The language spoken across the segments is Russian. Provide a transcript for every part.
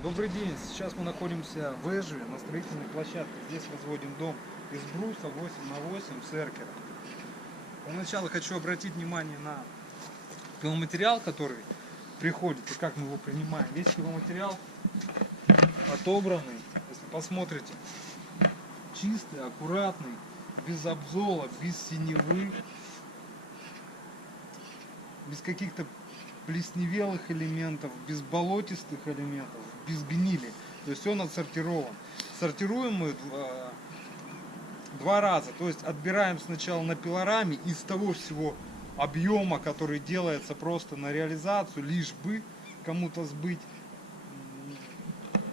Добрый день, сейчас мы находимся в Эжве на строительной площадке. Здесь возводим дом из бруса 8х8 с эркера. Поначалу хочу обратить внимание на пиломатериал, который приходит и как мы его принимаем. Весь пиломатериал отобранный, если посмотрите, чистый, аккуратный, без обзола, без синевы, без каких-то плесневелых элементов, без болотистых элементов, без гнили. То есть он отсортирован. Сортируем мы два раза. То есть отбираем сначала на пилораме из того всего объема, который делается просто на реализацию, лишь бы кому-то сбыть.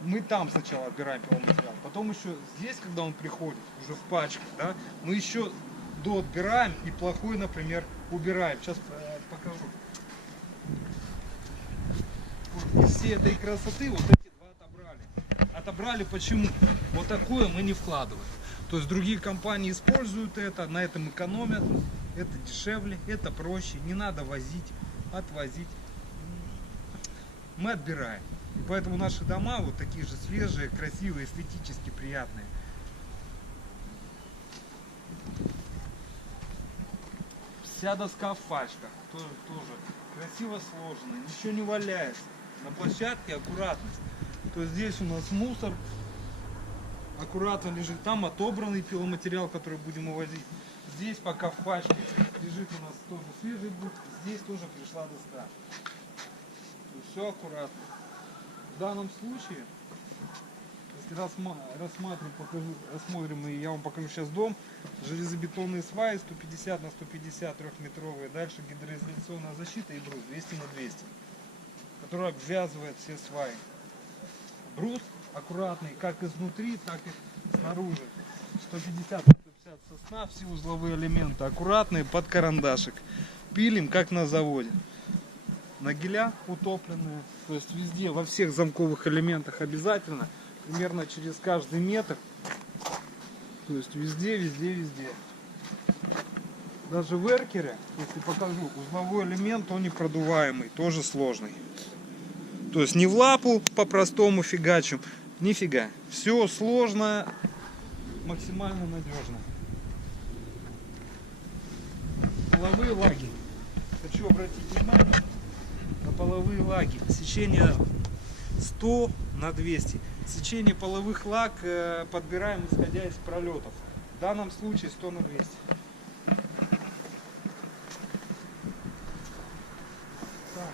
Мы там сначала отбираем пиломатериал. Потом еще здесь, когда он приходит, уже в пачках, да, мы еще доотбираем и плохой, например, убираем. Сейчас покажу. Вот из всей этой красоты вот эти два отобрали. Отобрали почему? Вот такое мы не вкладываем. То есть другие компании используют это, на этом экономят. Это дешевле, это проще. Не надо возить, отвозить. Мы отбираем. И поэтому наши дома вот такие же свежие, красивые, эстетически приятные. Вся доска в пачках. Тоже красиво сложена, ничего не валяется. На площадке аккуратность. То есть здесь у нас мусор аккуратно лежит. Там отобранный пиломатериал, который будем увозить. Здесь пока в пачке лежит у нас тоже свежий бук. Здесь тоже пришла доска. Все аккуратно. В данном случае, если рассмотрим, и я вам покажу сейчас дом, железобетонные сваи 150 на 150 трехметровые, дальше гидроизоляционная защита и брус 200 на 200, который обвязывает все сваи. Брус аккуратный, как изнутри, так и снаружи. 150 на 150 сосна, все узловые элементы аккуратные, под карандашик. Пилим, как на заводе. Нагеля утопленные, то есть везде, во всех замковых элементах обязательно, примерно через каждый метр, то есть везде. Даже в эркере, если покажу, узловой элемент, он не продуваемый, тоже сложный. То есть не в лапу по-простому фигачим, нифига. Все сложно, максимально надежно. Половые лаги. Хочу обратить внимание на половые лаги. Сечение 100 на 200. Сечение половых лаг подбираем исходя из пролетов. В данном случае 100 на 200. Так.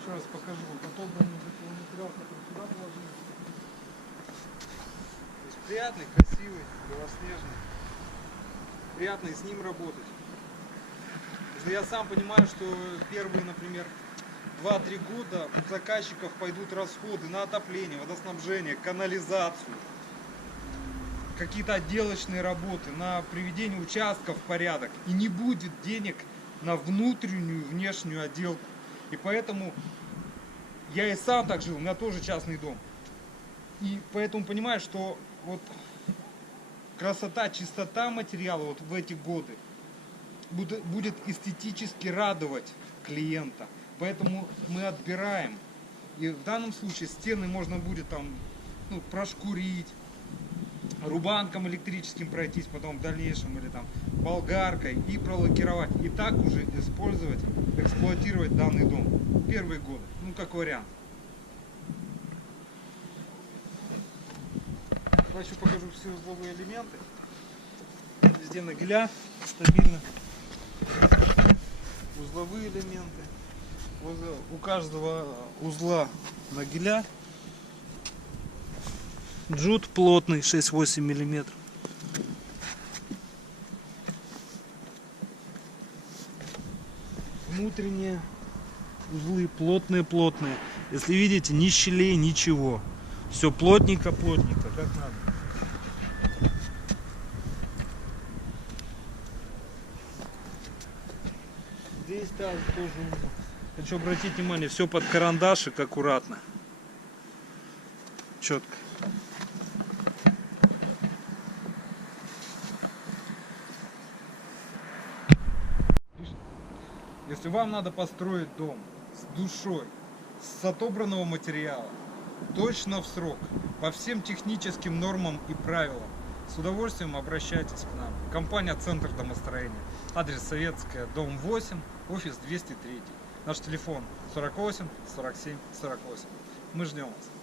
Еще раз покажу. Вот отобранный материал, который сюда положили. То есть приятный, красивый, белоснежный. Приятно и с ним работать. Если я сам понимаю, что первые, например, 2-3 года у заказчиков пойдут расходы на отопление, водоснабжение, канализацию, какие-то отделочные работы, на приведение участков в порядок. И не будет денег на внутреннюю, внешнюю отделку. И поэтому я и сам так жил, у меня тоже частный дом. И поэтому понимаю, что вот красота, чистота материала вот в эти годы будет эстетически радовать клиента. Поэтому мы отбираем. И в данном случае стены можно будет там прошкурить, рубанком электрическим пройтись потом в дальнейшем, или там болгаркой, и пролакировать. И так уже использовать, эксплуатировать данный дом. Первые годы, как вариант. Еще покажу все узловые элементы. Везде нагеля стабильно. Узловые элементы. У каждого узла нагеля джут плотный 6-8 миллиметров. Внутренние узлы плотные. Если видите, ни щелей, ничего. Все плотненько, как надо. Здесь тоже узел. Хочу обратить внимание, все под карандашик аккуратно. Четко. Если вам надо построить дом с душой, с отобранного материала, точно в срок, по всем техническим нормам и правилам, с удовольствием обращайтесь к нам. Компания «Центр домостроения». Адрес Советская, дом 8, офис 203. Наш телефон 48 47 48. Мы ждем вас.